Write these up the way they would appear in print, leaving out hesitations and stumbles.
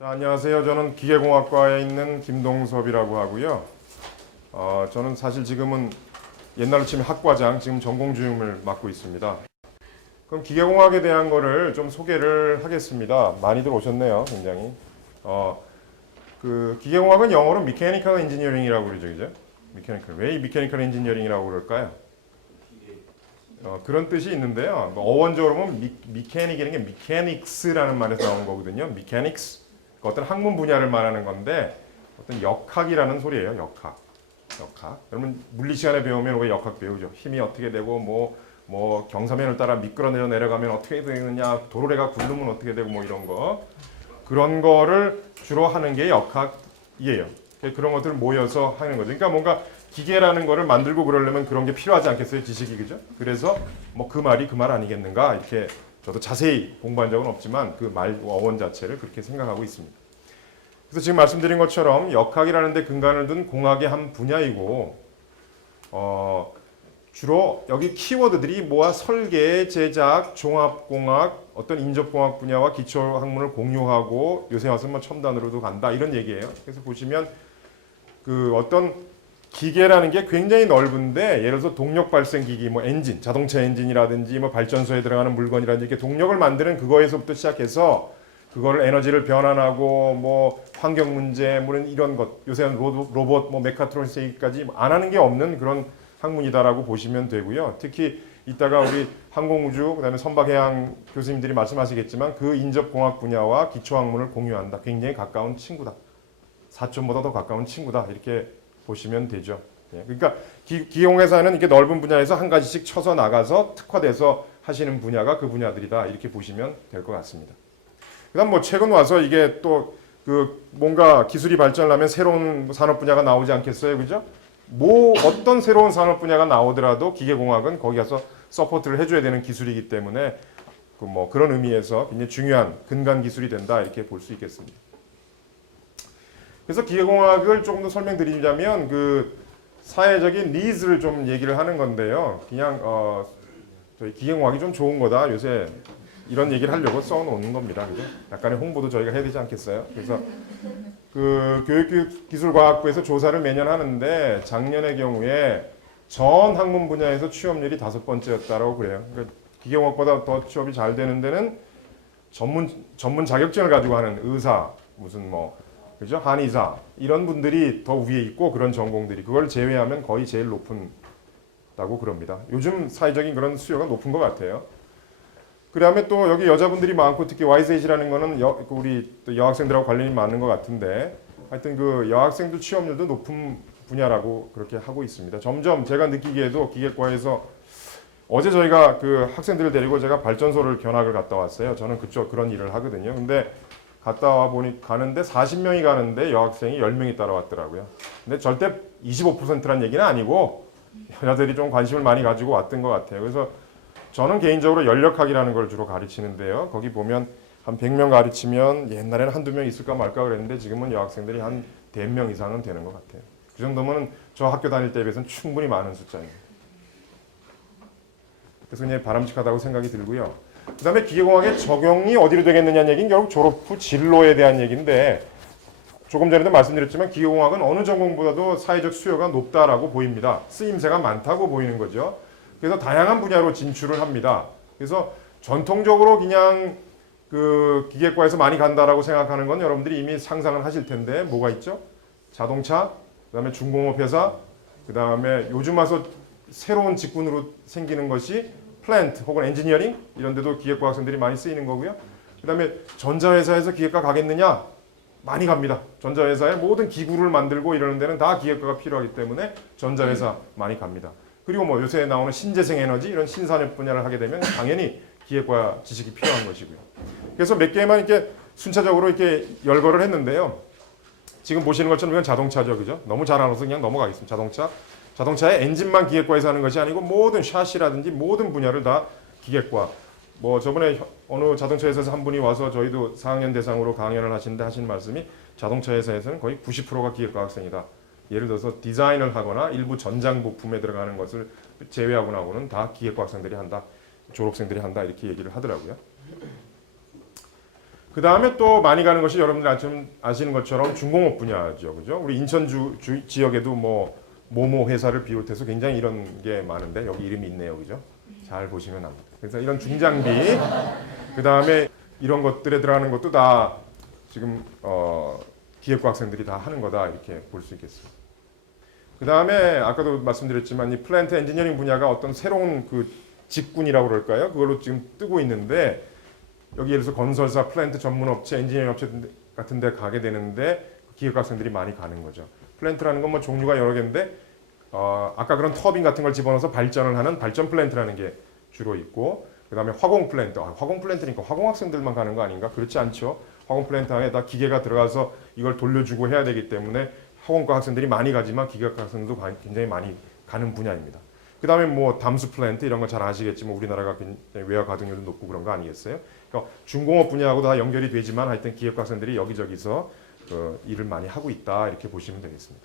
자, 안녕하세요. 저는 기계공학과에 있는 김동섭이라고 하고요. 저는 사실 지금은 옛날로 치면 학과장, 지금 전공주임을 맡고 있습니다. 그럼 기계공학에 대한 거를 좀 소개를 하겠습니다. 많이들 오셨네요, 굉장히. 그 기계공학은 영어로 미케니컬 엔지니어링이라고 그러죠, 그죠? 미케니컬. 왜 이 미케니컬 엔지니어링이라고 그럴까요? 그런 뜻이 있는데요. 어원적으로 보면 미케닉이라는 게 미케닉스라는 말에서 나온 거거든요. 미케닉스. 어떤 학문 분야를 말하는 건데 어떤 역학이라는 소리예요. 역학. 여러분 물리 시간에 배우면 왜 역학 배우죠? 힘이 어떻게 되고 뭐 경사면을 따라 미끄러져 내려가면 어떻게 되느냐, 도로래가 굴르면 어떻게 되고 뭐 이런 거. 그런 거를 주로 하는 게 역학이에요. 그런 것들을 모여서 하는 거죠. 그러니까 뭔가 기계라는 거를 만들고 그러려면 그런 게 필요하지 않겠어요? 지식이, 그죠? 그래서 뭐 그 말이 그 말 아니겠는가? 이렇게 저도 자세히 공부한 적은 없지만 그 말 어원 자체를 그렇게 생각하고 있습니다. 그래서 지금 말씀드린 것처럼 역학이라는 데 근간을 둔 공학의 한 분야이고 주로 여기 키워드들이 뭐야? 설계, 제작, 종합공학, 어떤 인접공학 분야와 기초학문을 공유하고 요새 와서 뭐 첨단으로도 간다 이런 얘기예요. 그래서 보시면 그 어떤 기계라는 게 굉장히 넓은데 예를 들어서 동력 발생 기기, 뭐 엔진, 자동차 엔진이라든지 뭐 발전소에 들어가는 물건이라든지 이렇게 동력을 만드는 그거에서부터 시작해서 그거를 에너지를 변환하고 뭐 환경 문제, 뭐 이런 것 요새는 로봇, 뭐 메카트로닉까지 안 하는 게 없는 그런 학문이다라고 보시면 되고요. 특히 이따가 우리 항공우주 그다음에 선박해양 교수님들이 말씀하시겠지만 그 인접공학 분야와 기초학문을 공유한다. 굉장히 가까운 친구다. 사촌보다 더 가까운 친구다. 이렇게 보시면 되죠. 그러니까 기계공학에서는 이렇게 넓은 분야에서 한 가지씩 쳐서 나가서 특화돼서 하시는 분야가 그 분야들이다. 이렇게 보시면 될 것 같습니다. 그다음 뭐 최근 와서 이게 또 그 뭔가 기술이 발전하면 새로운 산업 분야가 나오지 않겠어요, 그죠? 뭐 어떤 새로운 산업 분야가 나오더라도 기계공학은 거기 가서 서포트를 해줘야 되는 기술이기 때문에 그 뭐 그런 의미에서 굉장히 중요한 근간 기술이 된다 이렇게 볼 수 있겠습니다. 그래서 기계공학을 조금 더 설명드리자면 그 사회적인 니즈를 좀 얘기를 하는 건데요. 그냥 저희 기계공학이 좀 좋은 거다. 요새 이런 얘기를 하려고 써놓는 겁니다. 그죠? 약간의 홍보도 저희가 해야 되지 않겠어요? 그래서 그 교육기술과학부에서 조사를 매년 하는데 작년의 경우에 전 학문 분야에서 취업률이 5번째였다라고 그래요. 그러니까 기계공학보다 더 취업이 잘 되는 데는 전문 자격증을 가지고 하는 의사, 무슨 뭐 그죠? 한의사 이런 분들이 더 위에 있고 그런 전공들이 그걸 제외하면 거의 제일 높다고 그럽니다. 요즘 사회적인 그런 수요가 높은 것 같아요. 그 다음에 또 여기 여자분들이 많고 특히 YSH라는 거는 우리 또 여학생들하고 관련이 많은 것 같은데 하여튼 그 여학생들 취업률도 높은 분야라고 그렇게 하고 있습니다. 점점 제가 느끼기에도 기계과에서 어제 저희가 그 학생들을 데리고 제가 발전소를 견학을 갔다 왔어요. 저는 그런 일을 하거든요. 근데 갔다 와 보니 가는데 40명이 가는데 여학생이 10명이 따라왔더라고요. 근데 절대 25%란 얘기는 아니고 여자들이 좀 관심을 많이 가지고 왔던 것 같아요. 그래서 저는 개인적으로 연력학이라는 걸 주로 가르치는데요. 거기 보면 한 100명 가르치면 옛날에는 한두 명 있을까 말까 그랬는데 지금은 여학생들이 한 100명 이상은 되는 것 같아요. 그 정도면 저 학교 다닐 때에 비해서는 충분히 많은 숫자입니다. 그래서 그냥 바람직하다고 생각이 들고요. 그 다음에 기계공학의 적용이 어디로 되겠느냐는 얘기는 결국 졸업 후 진로에 대한 얘기인데 조금 전에도 말씀드렸지만 기계공학은 어느 전공보다도 사회적 수요가 높다라고 보입니다. 쓰임새가 많다고 보이는 거죠. 그래서 다양한 분야로 진출을 합니다. 그래서 전통적으로 그냥 그 기계과에서 많이 간다라고 생각하는 건 여러분들이 이미 상상을 하실 텐데 뭐가 있죠? 자동차, 그 다음에 중공업회사, 그 다음에 요즘 와서 새로운 직군으로 생기는 것이 플랜트 혹은 엔지니어링 이런 데도 기계과 학생들이 많이 쓰이는 거고요. 그 다음에 전자회사에서 기계과 가겠느냐? 많이 갑니다. 전자회사에 모든 기구를 만들고 이러는 데는 다 기계과가 필요하기 때문에 전자회사 많이 갑니다. 그리고 뭐 요새 나오는 신재생 에너지 이런 신산업 분야를 하게 되면 당연히 기계과 지식이 필요한 것이고요. 그래서 몇 개만 이렇게 순차적으로 이렇게 열거를 했는데요. 지금 보시는 것처럼 이건 자동차죠, 그죠? 너무 잘 알아서 그냥 넘어가겠습니다. 자동차의 엔진만 기계과에서 하는 것이 아니고 모든 샤시라든지 모든 분야를 다 기계과. 뭐 저번에 어느 자동차 회사에서 한 분이 와서 저희도 4학년 대상으로 강연을 하시는데 하신 말씀이 자동차 회사에서는 거의 90%가 기계과 학생이다. 예를 들어서 디자인을 하거나 일부 전장 부품에 들어가는 것을 제외하고 나고는 다 기계과 학생들이 한다. 졸업생들이 한다. 이렇게 얘기를 하더라고요. 그 다음에 또 많이 가는 것이 여러분들 아시는 것처럼 중공업 분야죠. 그죠? 우리 인천 지역에도 뭐 모모 회사를 비롯해서 굉장히 이런 게 많은데 여기 이름이 있네요. 그죠? 잘 보시면 압니다. 그래서 이런 중장비, 그 다음에 이런 것들에 들어가는 것도 다 지금 기획과 학생들이 다 하는 거다 이렇게 볼 수 있겠습니다. 그 다음에 아까도 말씀드렸지만 이 플랜트 엔지니어링 분야가 어떤 새로운 그 직군이라고 그럴까요? 그걸로 지금 뜨고 있는데 여기 예를 들어서 건설사, 플랜트 전문업체, 엔지니어링 업체 같은 데 가게 되는데 기획과 학생들이 많이 가는 거죠. 플랜트라는 건 뭐 종류가 여러 개인데 아까 그런 터빈 같은 걸 집어넣어서 발전을 하는 발전 플랜트라는 게 주로 있고 그 다음에 화공 플랜트, 화공 플랜트니까 화공 학생들만 가는 거 아닌가? 그렇지 않죠. 화공 플랜트 안에다 기계가 들어가서 이걸 돌려주고 해야 되기 때문에 화공과 학생들이 많이 가지만 기계과 학생도 굉장히 많이 가는 분야입니다. 그 다음에 뭐 담수 플랜트 이런 거 잘 아시겠지만 우리나라가 외화 가동률도 높고 그런 거 아니겠어요? 그러니까 중공업 분야하고 다 연결이 되지만 하여튼 기획과 학생들이 여기저기서 일을 많이 하고 있다 이렇게 보시면 되겠습니다.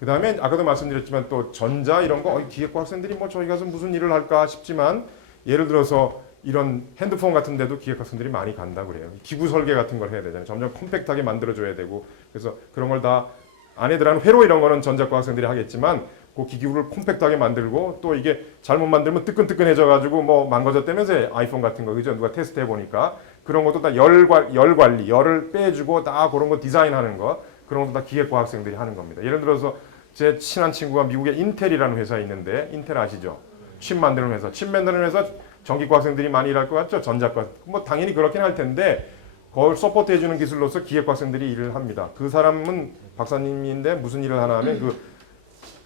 그 다음에 아까도 말씀드렸지만 또 전자 이런 거 기획과 학생들이 뭐 저기 가서 무슨 일을 할까 싶지만 예를 들어서 이런 핸드폰 같은 데도 기획 학생들이 많이 간다고 그래요. 기구 설계 같은 걸 해야 되잖아요. 점점 컴팩트하게 만들어줘야 되고 그래서 그런 걸 다 안에 들어가는 회로 이런 거는 전자과 학생들이 하겠지만 그 기구를 컴팩트하게 만들고 또 이게 잘못 만들면 뜨끈뜨끈해져 가지고 뭐 망가졌다면서 아이폰 같은 거 그죠? 누가 테스트해 보니까 그런 것도 다 열 관리, 열을 빼주고 다 그런 거 디자인하는 거 그런 것도 다 기획과 학생들이 하는 겁니다. 예를 들어서 제 친한 친구가 미국에 인텔이라는 회사에 있는데 인텔 아시죠? 칩 만드는 회사. 칩 만드는 회사 전기과 학생들이 많이 일할 것 같죠? 전자과. 뭐 당연히 그렇긴 할 텐데 그걸 서포트 해주는 기술로서 기획과 학생들이 일을 합니다. 그 사람은 박사님인데 무슨 일을 하나 하면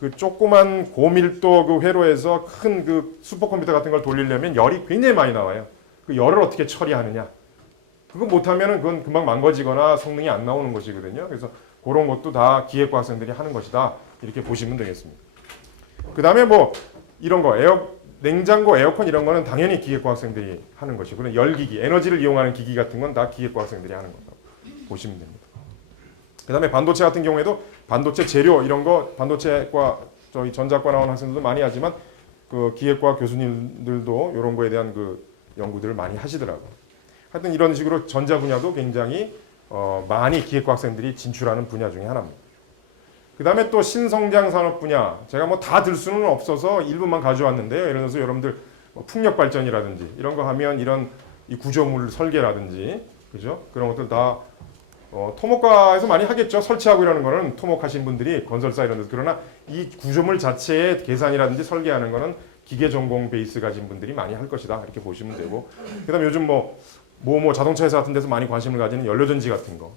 그 조그만 고밀도 그 회로에서 큰 그 슈퍼컴퓨터 같은 걸 돌리려면 열이 굉장히 많이 나와요. 그 열을 어떻게 처리하느냐. 그거 못하면은 그건 금방 망가지거나 성능이 안 나오는 것이거든요. 그래서 그런 것도 다 기획과 학생들이 하는 것이다. 이렇게 보시면 되겠습니다. 그 다음에 뭐 이런 거 냉장고, 에어컨 이런 거는 당연히 기획과 학생들이 하는 것이고 그런 열기기, 에너지를 이용하는 기기 같은 건 다 기획과 학생들이 하는 거다 보시면 됩니다. 그 다음에 반도체 같은 경우에도 반도체 재료 이런 거 반도체과 저희 전자과 나온 학생들도 많이 하지만 그 기획과 교수님들도 이런 거에 대한 그 연구들을 많이 하시더라고요. 하여튼 이런 식으로 전자 분야도 굉장히 많이 기획과 학생들이 진출하는 분야 중에 하나입니다. 그 다음에 또 신성장 산업 분야 제가 뭐 다 들 수는 없어서 일부만 가져왔는데요. 예를 들어서 여러분들 풍력 발전이라든지 이런 거 하면 이런 이 구조물 설계라든지 그죠? 그런 것들 다 토목과에서 많이 하겠죠. 설치하고 이러는 거는 토목하신 분들이 건설사 이런 데서 그러나 이 구조물 자체의 계산이라든지 설계하는 거는 기계 전공 베이스 가진 분들이 많이 할 것이다 이렇게 보시면 되고 그 다음에 요즘 뭐 자동차 회사 같은 데서 많이 관심을 가지는 연료전지 같은 거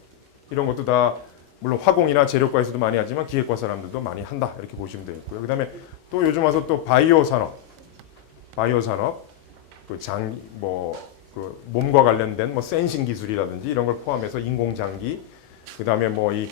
이런 것도 다 물론 화공이나 재료과에서도 많이 하지만 기획과 사람들도 많이 한다 이렇게 보시면 되겠고요. 그 다음에 또 요즘 와서 또 바이오 산업 그 몸과 관련된 뭐 센싱 기술이라든지 이런 걸 포함해서 인공 장기 그 다음에 뭐 이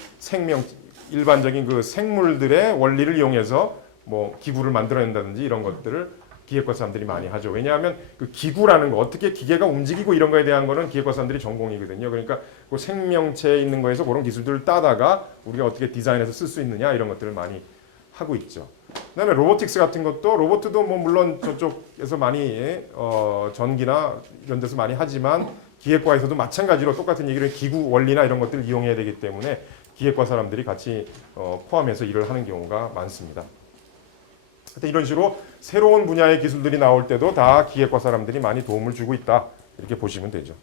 일반적인 그 생물들의 원리를 이용해서 뭐 기구를 만들어낸다든지 이런 것들을 기획과 사람들이 많이 하죠. 왜냐하면 그 기구라는 거 어떻게 기계가 움직이고 이런 거에 대한 거는 기획과 사람들이 전공이거든요. 그러니까 그 생명체에 있는 거에서 그런 기술들을 따다가 우리가 어떻게 디자인해서 쓸 수 있느냐 이런 것들을 많이 하고 있죠. 그다음에 로보틱스 같은 것도 로봇도 뭐 물론 저쪽에서 많이 전기나 이런 데서 많이 하지만 기획과에서도 마찬가지로 똑같은 얘기를 기구 원리나 이런 것들을 이용해야 되기 때문에 기획과 사람들이 같이 포함해서 일을 하는 경우가 많습니다. 하여튼 이런 식으로 새로운 분야의 기술들이 나올 때도 다 기획과 사람들이 많이 도움을 주고 있다 이렇게 보시면 되죠.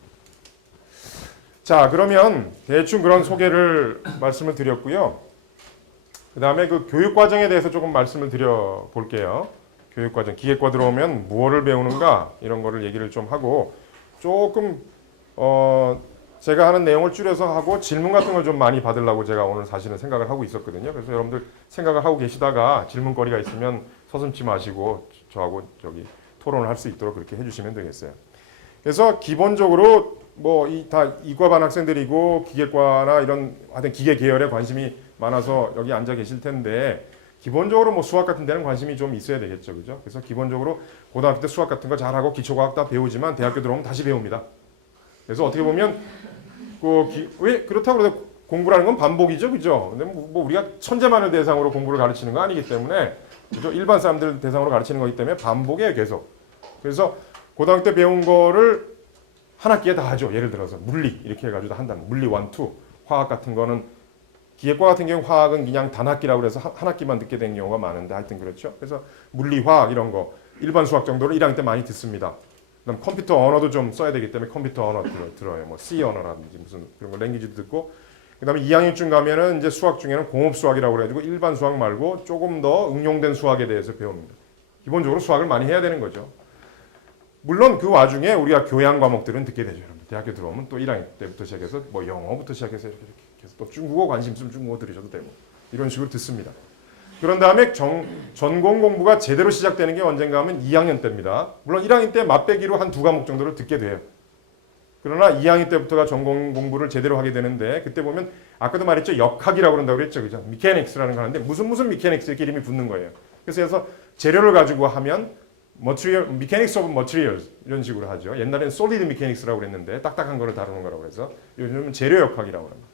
자 그러면 대충 그런 소개를 말씀을 드렸고요. 그 다음에 그 교육과정에 대해서 조금 말씀을 드려볼게요. 교육과정, 기획과 들어오면 무엇을 배우는가 이런 거를 얘기를 좀 하고 조금 제가 하는 내용을 줄여서 하고 질문 같은 걸 좀 많이 받으려고 제가 오늘 사실은 생각을 하고 있었거든요. 그래서 여러분들 생각을 하고 계시다가 질문거리가 있으면 서슴지 마시고 저하고 저기 토론을 할 수 있도록 그렇게 해주시면 되겠어요. 그래서 기본적으로 뭐 다 이과반 학생들이고 기계과나 이런 하여튼 기계 계열에 관심이 많아서 여기 앉아 계실 텐데 기본적으로 뭐 수학 같은 데는 관심이 좀 있어야 되겠죠, 그죠? 그래서 기본적으로 고등학교 때 수학 같은 거 잘하고 기초과학 다 배우지만 대학교 들어오면 다시 배웁니다. 그래서 어떻게 보면 왜 그렇다고 해서 공부라는 건 반복이죠, 그죠? 근데 뭐 우리가 천재만을 대상으로 공부를 가르치는 거 아니기 때문에 그죠? 일반 사람들 대상으로 가르치는 거기 때문에 반복이에요, 계속. 그래서 고등학교 때 배운 거를 한 학기에 다 하죠. 예를 들어서 물리 이렇게 해가지고 다 한다는 물리 1, 2, 화학 같은 거는 기계과 같은 경우 화학은 그냥 단학기라고 해서 한 학기만 듣게 된 경우가 많은데 하여튼 그렇죠. 그래서 물리, 화학 이런 거 일반 수학 정도를 1학년 때 많이 듣습니다. 그다음 컴퓨터 언어도 좀 써야 되기 때문에 컴퓨터 언어 들어요. 뭐 C 언어라든지 무슨 그런 거 랭귀지도 듣고 그다음에 2학년쯤 가면은 이제 수학 중에는 공업 수학이라고 그래가지고 일반 수학 말고 조금 더 응용된 수학에 대해서 배웁니다. 기본적으로 수학을 많이 해야 되는 거죠. 물론 그 와중에 우리가 교양 과목들은 듣게 되죠. 대학교 들어오면 또 1학년 때부터 시작해서 뭐 영어부터 시작해서 이렇게 해서 또 중국어 관심 있으면 중국어 들으셔도 되고 이런 식으로 듣습니다. 그런 다음에 전공 공부가 제대로 시작되는 게 언젠가 하면 2학년 때입니다. 물론 1학년 때 맛배기로 한 2과목 정도를 듣게 돼요. 그러나 2학년 때부터가 전공 공부를 제대로 하게 되는데 그때 보면 아까도 말했죠. 역학이라고 그런다고 그랬죠. 그죠? 미케닉스라는 거 하는데 무슨 미케닉스 이렇게 이름이 붙는 거예요. 그래서 재료를 가지고 하면 mechanics of materials 이런 식으로 하죠. 옛날에는 solid mechanics라고 그랬는데 딱딱한 거를 다루는 거라고 그래서 요즘은 재료 역학이라고 합니다.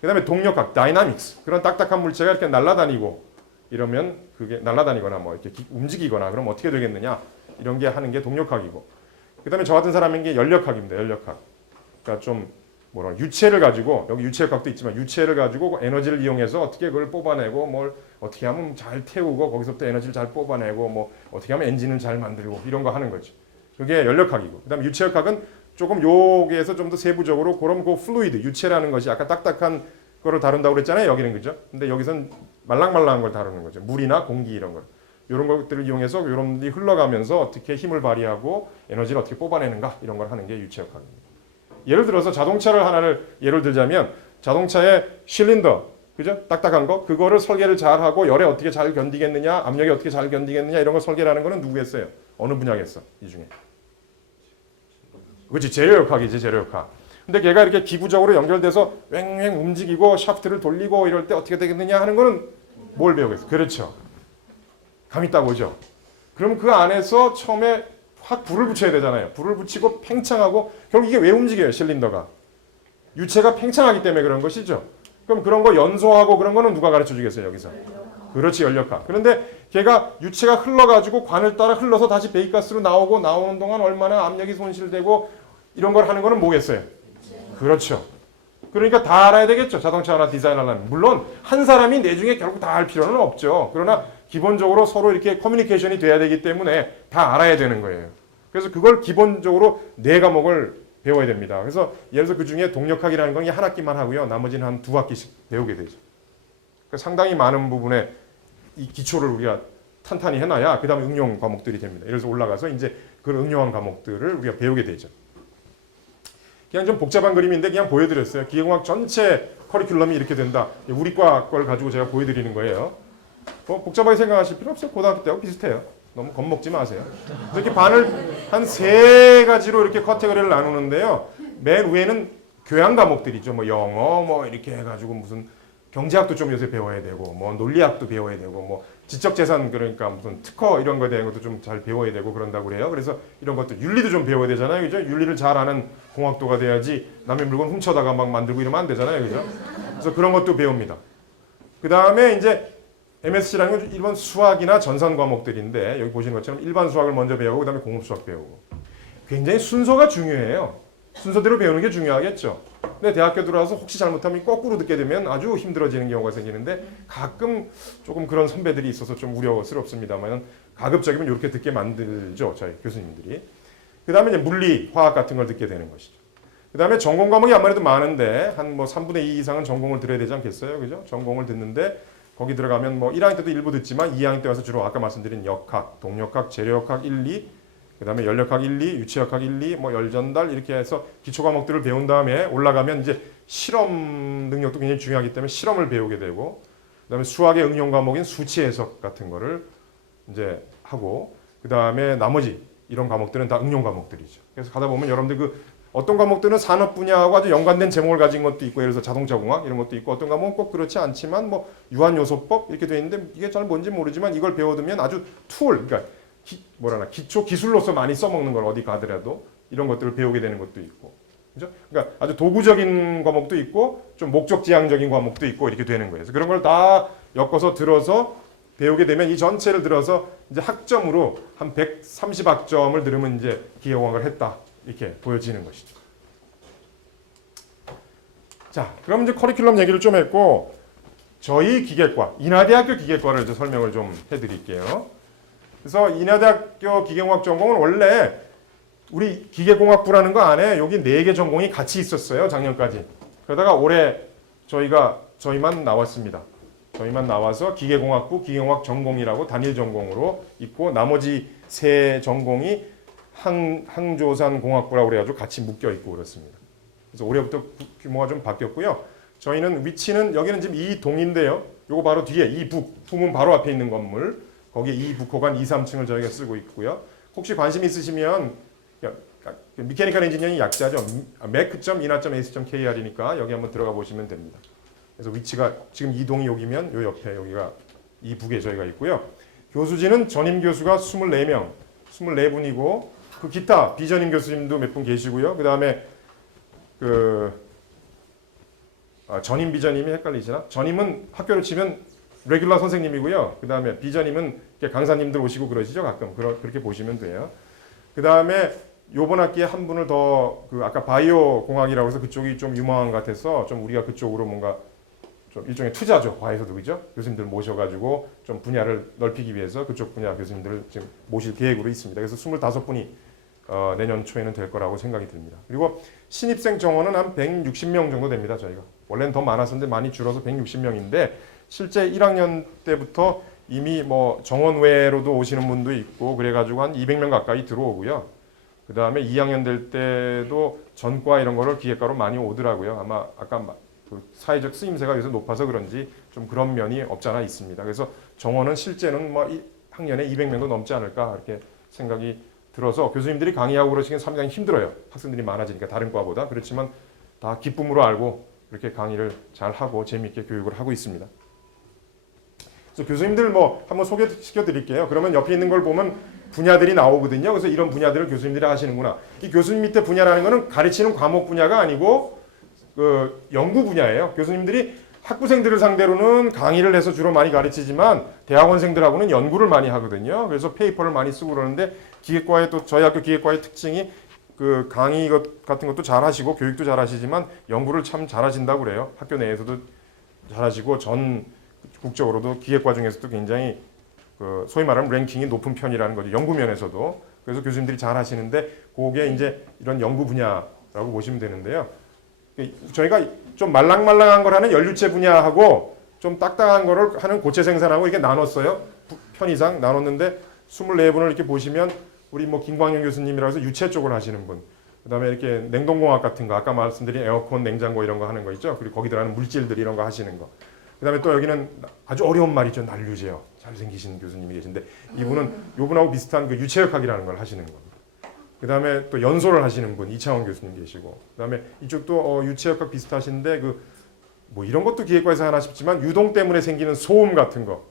그 다음에 동력학, dynamics 그런 딱딱한 물체가 이렇게 날아다니고 이러면 그게 날아다니거나 뭐 이렇게 움직이거나 그럼 어떻게 되겠느냐 이런 게 하는 게 동력학이고 그 다음에 저 같은 사람인 게 연력학입니다. 연력학. 그러니까 좀 뭐라 유체를 가지고 여기 유체역학도 있지만 유체를 가지고 에너지를 이용해서 어떻게 그걸 뽑아내고 뭘 어떻게 하면 잘 태우고 거기서부터 에너지를 잘 뽑아내고 뭐 어떻게 하면 엔진을 잘 만들고 이런 거 하는 거죠. 그게 연력학이고 그다음에 유체역학은 조금 여기에서 좀 더 세부적으로 그럼 그 플루이드 유체라는 것이 아까 딱딱한 거를 다룬다고 그랬잖아요. 여기는 그죠? 근데 여기선 말랑말랑한 걸 다루는 거죠. 물이나 공기 이런 걸. 이런 것들을 이용해서 이런 게 흘러가면서 어떻게 힘을 발휘하고 에너지를 어떻게 뽑아내는가 이런 걸 하는 게 유체역학입니다. 예를 들어서 자동차를 하나를 예를 들자면 자동차의 실린더 그죠? 딱딱한 거 그거를 설계를 잘 하고 열에 어떻게 잘 견디겠느냐 압력에 어떻게 잘 견디겠느냐 이런 거 설계를 하는 거는 누구 했어요? 어느 분야겠어? 이 중에 그렇지 재료역학이지 재료역학. 근데 걔가 이렇게 기구적으로 연결돼서 왱왱 움직이고 샤프트를 돌리고 이럴 때 어떻게 되겠느냐 하는 거는 뭘 배우겠어? 그렇죠. 감이 딱 오죠. 그럼 그 안에서 처음에 확 불을 붙여야 되잖아요. 불을 붙이고 팽창하고 결국 이게 왜 움직여요? 실린더가. 유체가 팽창하기 때문에 그런 것이죠. 그럼 그런 거 연소하고 그런 거는 누가 가르쳐 주겠어요? 여기서. 그렇지 연력학. 그런데 걔가 유체가 흘러가지고 관을 따라 흘러서 다시 배기가스로 나오고 나오는 동안 얼마나 압력이 손실되고 이런 걸 하는 거는 뭐겠어요? 그렇죠. 그러니까 다 알아야 되겠죠. 자동차 하나 디자인하려면. 물론 한 사람이 내중에 결국 다 할 필요는 없죠. 그러나 기본적으로 서로 이렇게 커뮤니케이션이 돼야 되기 때문에 다 알아야 되는 거예요. 그래서 그걸 기본적으로 4과목을 배워야 됩니다. 그래서 예를 들어서 그 중에 동력학이라는 건 한 학기만 하고요. 나머지는 한 2학기씩 배우게 되죠. 그러니까 상당히 많은 부분에 이 기초를 우리가 탄탄히 해놔야 그 다음에 응용 과목들이 됩니다. 예를 들어서 올라가서 이제 그 응용한 과목들을 우리가 배우게 되죠. 그냥 좀 복잡한 그림인데 그냥 보여드렸어요. 기계공학 전체 커리큘럼이 이렇게 된다. 우리 과 걸 가지고 제가 보여드리는 거예요. 복잡하게 생각하실 필요 없어요. 고등학교 때하고 비슷해요. 너무 겁먹지 마세요. 이렇게 반을 한 3가지로 이렇게 카테고리를 나누는데요. 맨 위에는 교양 과목들이죠. 뭐 영어 뭐 이렇게 해가지고 무슨 경제학도 좀 요새 배워야 되고 뭐 논리학도 배워야 되고 뭐 지적재산 그러니까 무슨 특허 이런 거에 대한 것도 좀 잘 배워야 되고 그런다고 그래요. 그래서 이런 것도 윤리도 좀 배워야 되잖아요. 그죠? 윤리를 잘 아는 공학도가 돼야지 남의 물건 훔쳐다가 막 만들고 이러면 안 되잖아요. 그죠? 그래서 그런 것도 배웁니다. 그 다음에 이제 MSC라는 건 일반 수학이나 전산 과목들인데 여기 보시는 것처럼 일반 수학을 먼저 배우고 그 다음에 공업 수학 배우고 굉장히 순서가 중요해요. 순서대로 배우는 게 중요하겠죠. 근데 대학교 들어와서 혹시 잘못하면 거꾸로 듣게 되면 아주 힘들어지는 경우가 생기는데 가끔 조금 그런 선배들이 있어서 좀 우려스럽습니다만 가급적이면 이렇게 듣게 만들죠. 저희 교수님들이. 그 다음에 이제 물리, 화학 같은 걸 듣게 되는 것이죠. 그 다음에 전공 과목이 아무래도 많은데 한 뭐 3분의 2 이상은 전공을 들어야 되지 않겠어요? 그죠? 전공을 듣는데 거기 들어가면 뭐 1학년 때도 일부 듣지만 2학년 때 와서 주로 아까 말씀드린 역학, 동력학, 재료역학 1, 2, 그 다음에 연력학 1, 2, 유체역학 1, 2, 뭐 열전달 이렇게 해서 기초 과목들을 배운 다음에 올라가면 이제 실험 능력도 굉장히 중요하기 때문에 실험을 배우게 되고 그 다음에 수학의 응용 과목인 수치 해석 같은 거를 이제 하고 그 다음에 나머지 이런 과목들은 다 응용 과목들이죠. 그래서 가다 보면 여러분들 그 어떤 과목들은 산업 분야하고 아주 연관된 제목을 가진 것도 있고 예를 들어서 자동차공학 이런 것도 있고 어떤 과목은 꼭 그렇지 않지만 뭐 유한요소법 이렇게 돼 있는데 이게 잘 뭔지 모르지만 이걸 배워두면 아주 툴 그러니까 기초 기술로서 많이 써먹는 걸 어디 가더라도 이런 것들을 배우게 되는 것도 있고 그죠? 그러니까 아주 도구적인 과목도 있고 좀 목적지향적인 과목도 있고 이렇게 되는 거예요. 그래서 그런 걸 다 엮어서 들어서 배우게 되면 이 전체를 들어서 이제 학점으로 한 130학점을 들으면 이제 기계공학을 했다 이렇게 보여지는 것이죠. 자, 그럼 이제 커리큘럼 얘기를 좀 했고 저희 기계과, 인하대학교 기계과를 이제 설명을 좀 해드릴게요. 그래서 인하대학교 기계공학 전공은 원래 우리 기계공학부라는 거 안에 여기 4개 전공이 같이 있었어요. 작년까지. 그러다가 올해 저희만 나왔습니다. 저희만 나와서 기계공학부 기계공학 전공이라고 단일 전공으로 있고 나머지 3 전공이 항조산공학부라고 그래가지고 같이 묶여 있고 그렇습니다. 그래서 올해부터 규모가 좀 바뀌었고요. 저희는 위치는 여기는 지금 이동인데요. 요거 바로 뒤에 이북 부문 바로 앞에 있는 건물 거기에 이북호관 2, 3층을 저희가 쓰고 있고요. 혹시 관심 있으시면 미케니컬 엔지니어링 약자죠. mac.ina.ac.kr이니까 여기 한번 들어가 보시면 됩니다. 그래서 위치가 지금 이동이 여기면 요 옆에 여기가 이북에 저희가 있고요. 교수진은 전임 교수가 24명, 24분이고 그 기타 비전임 교수님도 몇 분 계시고요. 그 다음에 전임 비전임이 헷갈리시나? 전임은 학교를 치면 레귤러 선생님이고요. 그 다음에 비전임은 강사님들 오시고 그러시죠. 가끔 그렇게 보시면 돼요. 그 다음에 요번 학기에 한 분을 더 아까 바이오 공학이라고 해서 그쪽이 좀 유망한 것 같아서 좀 우리가 그쪽으로 뭔가 좀 일종의 투자죠. 과외소도 그죠? 교수님들 모셔가지고 좀 분야를 넓히기 위해서 그쪽 분야 교수님들을 지금 모실 계획으로 있습니다. 그래서 25분이 내년 초에는 될 거라고 생각이 듭니다. 그리고 신입생 정원은 한 160명 정도 됩니다. 저희가 원래는 더 많았었는데 많이 줄어서 160명인데 실제 1학년 때부터 이미 뭐 정원 외로도 오시는 분도 있고 그래가지고 한 200명 가까이 들어오고요. 그 다음에 2학년 될 때도 전과 이런 거를 기계과로 많이 오더라고요. 아마 아까 그 사회적 쓰임새가 요새 높아서 그런지 좀 그런 면이 없지 않아 있습니다. 그래서 정원은 실제는 뭐 학년에 200명도 넘지 않을까 이렇게 생각이 들어서 교수님들이 강의하고 그러시긴 상당히 힘들어요. 학생들이 많아지니까 다른 과보다. 그렇지만 다 기쁨으로 알고 이렇게 강의를 잘 하고 재미있게 교육을 하고 있습니다. 그래서 교수님들 뭐 한번 소개시켜 드릴게요. 그러면 옆에 있는 걸 보면 분야들이 나오거든요. 그래서 이런 분야들을 교수님들이 하시는구나. 이 교수님 밑에 분야라는 거는 가르치는 과목 분야가 아니고 그 연구 분야예요. 교수님들이 학부생들을 상대로는 강의를 해서 주로 많이 가르치지만 대학원생들하고는 연구를 많이 하거든요. 그래서 페이퍼를 많이 쓰고 그러는데 기계과의 또 저희 학교 기계과의 특징이 그 강의 같은 것도 잘 하시고 교육도 잘 하시지만 연구를 참 잘 하신다고 그래요. 학교 내에서도 잘 하시고 전 국적으로도 기계과 중에서도 굉장히 그 소위 말하는 랭킹이 높은 편이라는 거죠. 연구 면에서도. 그래서 교수님들이 잘 하시는데 그게 이제 이런 연구 분야라고 보시면 되는데요. 저희가 좀 말랑말랑한 걸 하는 연료체 분야하고 좀 딱딱한 거를 하는 고체 생산하고 이렇게 나눴어요. 편의상 나눴는데 24분을 이렇게 보시면 우리 뭐 김광영 교수님이라고 해서 유체 쪽을 하시는 분, 그다음에 이렇게 냉동공학 같은 거 아까 말씀드린 에어컨, 냉장고 이런 거 하는 거 있죠. 그리고 거기 들어가는 물질들 이런 거 하시는 거. 그다음에 또 여기는 아주 어려운 말이죠. 난류제요. 잘생기신 교수님이 계신데 이분은 요분하고 비슷한 그 유체역학이라는 걸 하시는 겁니다. 그다음에 또 연소를 하시는 분 이창원 교수님 계시고 그다음에 이쪽도 유체역학 비슷하신데 그 뭐 이런 것도 기계과에서 하나 싶지만 유동 때문에 생기는 소음 같은 거.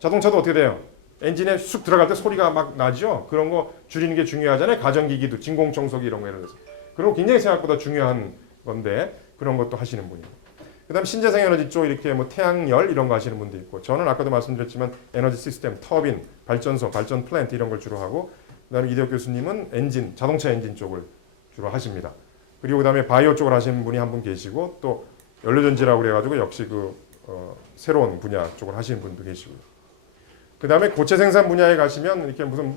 자동차도 어떻게 돼요? 엔진에 쑥 들어갈 때 소리가 막 나죠. 그런 거 줄이는 게 중요하잖아요. 가전기기도 진공청소기 이런 거 예를 들어서. 그런 거 굉장히 생각보다 중요한 건데 그런 것도 하시는 분이에요. 그다음 신재생 에너지 쪽 이렇게 뭐 태양열 이런 거 하시는 분도 있고 저는 아까도 말씀드렸지만 에너지 시스템, 터빈, 발전소, 발전 플랜트 이런 걸 주로 하고 그다음에 이대혁 교수님은 엔진, 자동차 엔진 쪽을 주로 하십니다. 그리고 그다음에 바이오 쪽을 하시는 분이 한 분 계시고 또 연료전지라고 그래가지고 역시 새로운 분야 쪽을 하시는 분도 계시고요. 그다음에 고체 생산 분야에 가시면 이렇게 무슨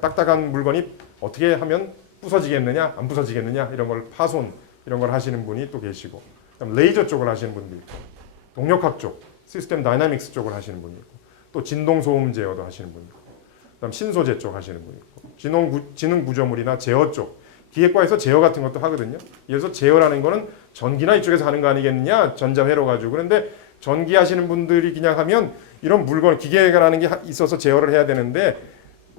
딱딱한 물건이 어떻게 하면 부서지겠느냐, 안 부서지겠느냐 이런 걸 파손 이런 걸 하시는 분이 또 계시고, 그다음 레이저 쪽을 하시는 분도 있고, 동력학 쪽, 시스템 다이나믹스 쪽을 하시는 분이 있고, 또 진동 소음 제어도 하시는 분이 있고, 그다음 신소재 쪽 하시는 분이 있고, 지능 구조물이나 제어 쪽. 기계과에서 제어 같은 것도 하거든요. 그래서 제어라는 거는 전기나 이쪽에서 하는 거 아니겠느냐, 전자회로 가지고. 그런데 전기 하시는 분들이 그냥 하면 이런 물건, 기계라는 게 있어서 제어를 해야 되는데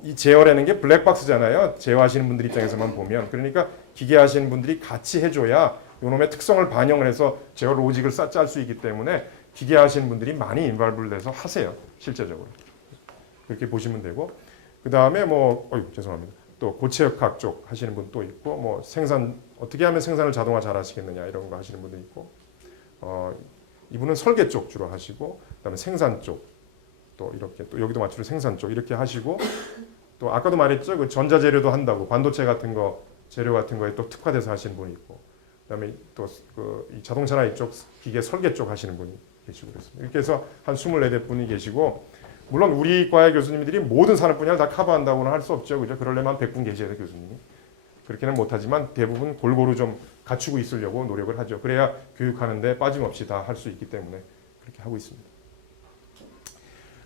이 제어라는 게 블랙박스잖아요. 제어하시는 분들 입장에서만 보면. 그러니까 기계 하시는 분들이 같이 해줘야 요놈의 특성을 반영을 해서 제어 로직을 짤 수 있기 때문에 기계 하시는 분들이 많이 인발브를 돼서 하세요. 실제적으로. 그렇게 보시면 되고. 그 다음에 죄송합니다. 또 고체역학 쪽 하시는 분 또 있고, 뭐 생산 어떻게 하면 생산을 자동화 잘 하시겠느냐 이런 거 하시는 분도 있고, 이분은 설계 쪽 주로 하시고, 그다음에 생산 쪽 또 이렇게 또 여기도 마찬가지로 생산 쪽 이렇게 하시고, 또 아까도 말했죠 그 전자재료도 한다고 반도체 같은 거 재료 같은 거에 또 특화돼서 하시는 분이 있고, 그다음에 또 그 자동차나 이쪽 기계 설계 쪽 하시는 분이 계시고 그렇습니다. 이렇게 해서 한 24분이 계시고, 물론 우리 과의 교수님들이 모든 산업 분야를 다 커버한다고는 할 수 없죠. 그죠? 그러려면 100분 계셔야 돼요, 교수님이. 그렇게는 못하지만 대부분 골고루 좀 갖추고 있으려고 노력을 하죠. 그래야 교육하는데 빠짐없이 다 할 수 있기 때문에 그렇게 하고 있습니다.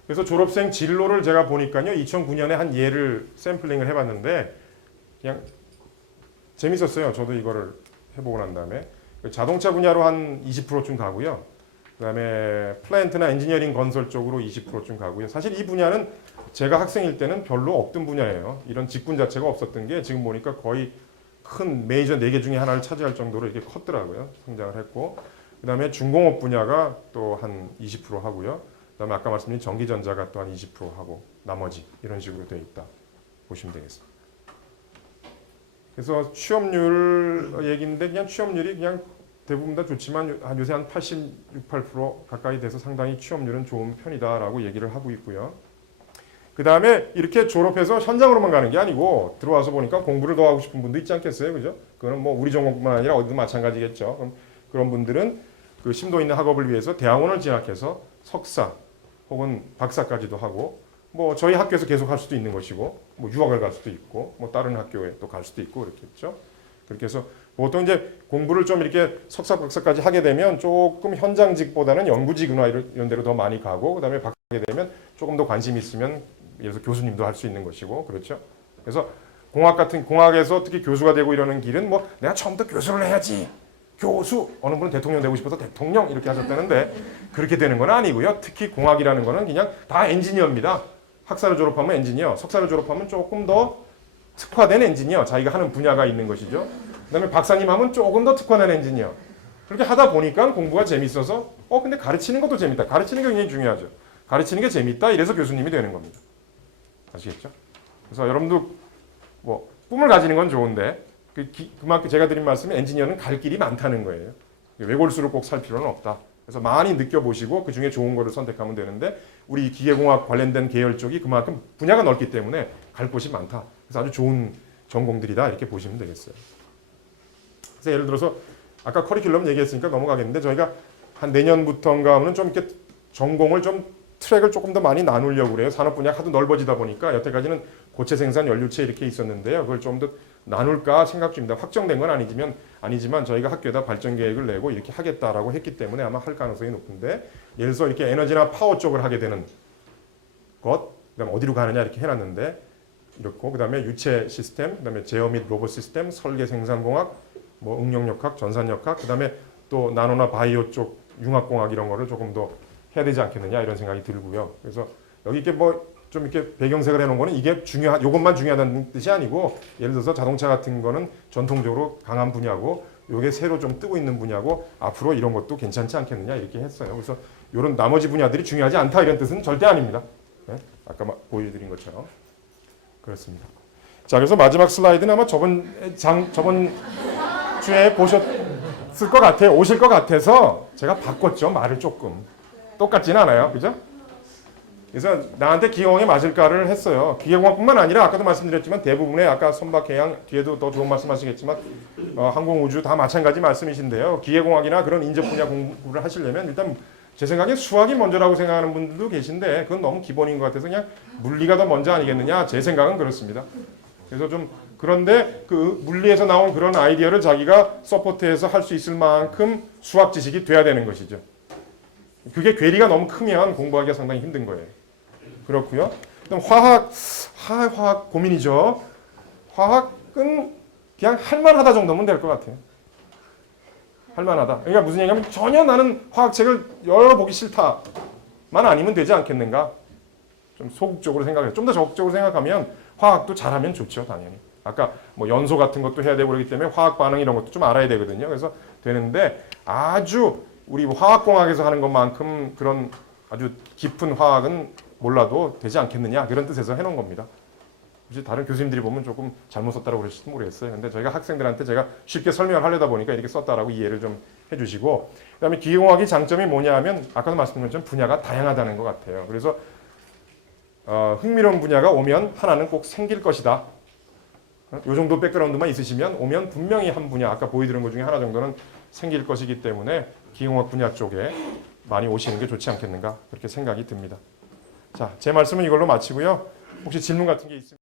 그래서 졸업생 진로를 제가 보니까요, 2009년에 한 예를 샘플링을 해봤는데 그냥 재밌었어요. 저도 이거를 해보고 난 다음에 자동차 분야로 한 20%쯤 가고요. 그다음에 플랜트나 엔지니어링 건설 쪽으로 20%쯤 가고요. 사실 이 분야는 제가 학생일 때는 별로 없던 분야예요. 이런 직군 자체가 없었던 게 지금 보니까 거의 큰 메이저 4개 중에 하나를 차지할 정도로 이렇게 컸더라고요. 성장을 했고, 그다음에 중공업 분야가 또 한 20% 하고요. 그다음에 아까 말씀드린 전기전자가 또 한 20% 하고, 나머지 이런 식으로 되어 있다 보시면 되겠습니다. 그래서 취업률 얘기인데 그냥 취업률이 그냥 대부분 다 좋지만 요새 한 86, 8% 가까이 돼서 상당히 취업률은 좋은 편이다라고 얘기를 하고 있고요. 그 다음에 이렇게 졸업해서 현장으로만 가는 게 아니고 들어와서 보니까 공부를 더 하고 싶은 분도 있지 않겠어요, 그죠? 그거는 뭐 우리 전공뿐만 아니라 어디도 마찬가지겠죠. 그럼 그런 분들은 그 심도 있는 학업을 위해서 대학원을 진학해서 석사 혹은 박사까지도 하고, 뭐 저희 학교에서 계속 할 수도 있는 것이고, 뭐 유학을 갈 수도 있고, 뭐 다른 학교에 또 갈 수도 있고 그렇겠죠. 그렇게 해서 보통 이제 공부를 좀 이렇게 석사 박사까지 하게 되면 조금 현장직보다는 연구직이나 이런 데로 더 많이 가고, 그다음에 박사하게 되면 조금 더 관심 있으면 예를 들어서 교수님도 할 수 있는 것이고, 그렇죠. 그래서 공학에서 특히 교수가 되고 이러는 길은 뭐 내가 처음부터 교수를 해야지, 교수, 어느 분은 대통령 되고 싶어서 대통령 이렇게 하셨다는데 그렇게 되는 건 아니고요. 특히 공학이라는 거는 그냥 다 엔지니어입니다. 학사를 졸업하면 엔지니어, 석사를 졸업하면 조금 더 특화된 엔지니어, 자기가 하는 분야가 있는 것이죠. 그다음에 박사님 하면 조금 더 특화된 엔지니어. 그렇게 하다 보니까 공부가 재밌어서 근데 가르치는 것도 재밌다. 가르치는 게 굉장히 중요하죠. 가르치는 게 재밌다. 이래서 교수님이 되는 겁니다. 아시겠죠? 그래서 여러분도 뭐 꿈을 가지는 건 좋은데 그만큼 제가 드린 말씀이 엔지니어는 갈 길이 많다는 거예요. 외골수를 꼭 살 필요는 없다. 그래서 많이 느껴보시고 그 중에 좋은 거를 선택하면 되는데, 우리 기계공학 관련된 계열 쪽이 그만큼 분야가 넓기 때문에 갈 곳이 많다. 그래서 아주 좋은 전공들이다 이렇게 보시면 되겠어요. 그래서 예를 들어서 아까 커리큘럼 얘기했으니까 넘어가겠는데, 저희가 한 내년부터인가 하면 좀 이렇게 전공을 좀 트랙을 조금 더 많이 나누려고 그래요. 산업 분야가 하도 넓어지다 보니까 여태까지는 고체 생산, 연료체 이렇게 있었는데요. 그걸 좀 더 나눌까 생각 중입니다. 확정된 건 아니지만 저희가 학교에다 발전 계획을 내고 이렇게 하겠다라고 했기 때문에 아마 할 가능성이 높은데, 예를 들어서 이렇게 에너지나 파워 쪽을 하게 되는 것, 그다음에 어디로 가느냐 이렇게 해놨는데 이렇고, 그다음에 유체 시스템, 그다음에 제어 및 로봇 시스템, 설계 생산공학, 뭐 응용역학, 전산역학, 그다음에 또 나노나 바이오 쪽 융합공학 이런 거를 조금 더 해야 되지 않겠느냐 이런 생각이 들고요. 그래서 여기 이렇게 뭐 좀 이렇게 배경색을 해놓은 거는 이게 요것만 중요하다는 뜻이 아니고, 예를 들어서 자동차 같은 거는 전통적으로 강한 분야고, 요게 새로 좀 뜨고 있는 분야고, 앞으로 이런 것도 괜찮지 않겠느냐 이렇게 했어요. 그래서 이런 나머지 분야들이 중요하지 않다 이런 뜻은 절대 아닙니다. 네? 아까 보여드린 것처럼 그렇습니다. 자, 그래서 마지막 슬라이드는 아마 저번 주에 보셨을 것 같아요. 오실 것 같아서 제가 바꿨죠. 말을 조금. 똑같지는 않아요. 그죠? 그래서 나한테 기계공학이 맞을까를 했어요. 기계공학뿐만 아니라 아까도 말씀드렸지만 대부분의 아까 선박해양, 뒤에도 더 좋은 말씀하시겠지만 항공우주 다 마찬가지 말씀이신데요. 기계공학이나 그런 인접 분야 공부를 하시려면 일단 제 생각에 수학이 먼저라고 생각하는 분들도 계신데, 그건 너무 기본인 것 같아서 그냥 물리가 더 먼저 아니겠느냐, 제 생각은 그렇습니다. 그래서 좀 그런데 그 물리에서 나온 그런 아이디어를 자기가 서포트해서 할 수 있을 만큼 수학 지식이 돼야 되는 것이죠. 그게 괴리가 너무 크면 공부하기가 상당히 힘든 거예요. 그렇고요. 그럼 화학 고민이죠. 화학은 그냥 할만하다 정도면 될 것 같아요. 할만하다. 그러니까 무슨 얘기냐면 전혀 나는 화학책을 열어보기 싫다만 아니면 되지 않겠는가. 좀 소극적으로 생각해요. 좀 더 적극적으로 생각하면 화학도 잘하면 좋죠, 당연히. 아까 뭐 연소 같은 것도 해야 되고 그러기 때문에 화학 반응 이런 것도 좀 알아야 되거든요. 그래서 되는데 아주 우리 화학공학에서 하는 것만큼 그런 아주 깊은 화학은 몰라도 되지 않겠느냐, 그런 뜻에서 해놓은 겁니다. 혹시 다른 교수님들이 보면 조금 잘못 썼다고 그러실지 모르겠어요. 근데 저희가 학생들한테 제가 쉽게 설명을 하려다 보니까 이렇게 썼다라고 이해를 좀 해주시고, 그다음에 기계공학의 장점이 뭐냐 하면 아까도 말씀드린 것처럼 분야가 다양하다는 것 같아요. 그래서 흥미로운 분야가 오면 하나는 꼭 생길 것이다. 요 정도 백그라운드만 있으시면 오면 분명히 한 분야, 아까 보여드린 것 중에 하나 정도는 생길 것이기 때문에 기계공학 분야 쪽에 많이 오시는 게 좋지 않겠는가 그렇게 생각이 듭니다. 자, 제 말씀은 이걸로 마치고요. 혹시 질문 같은 게 있으면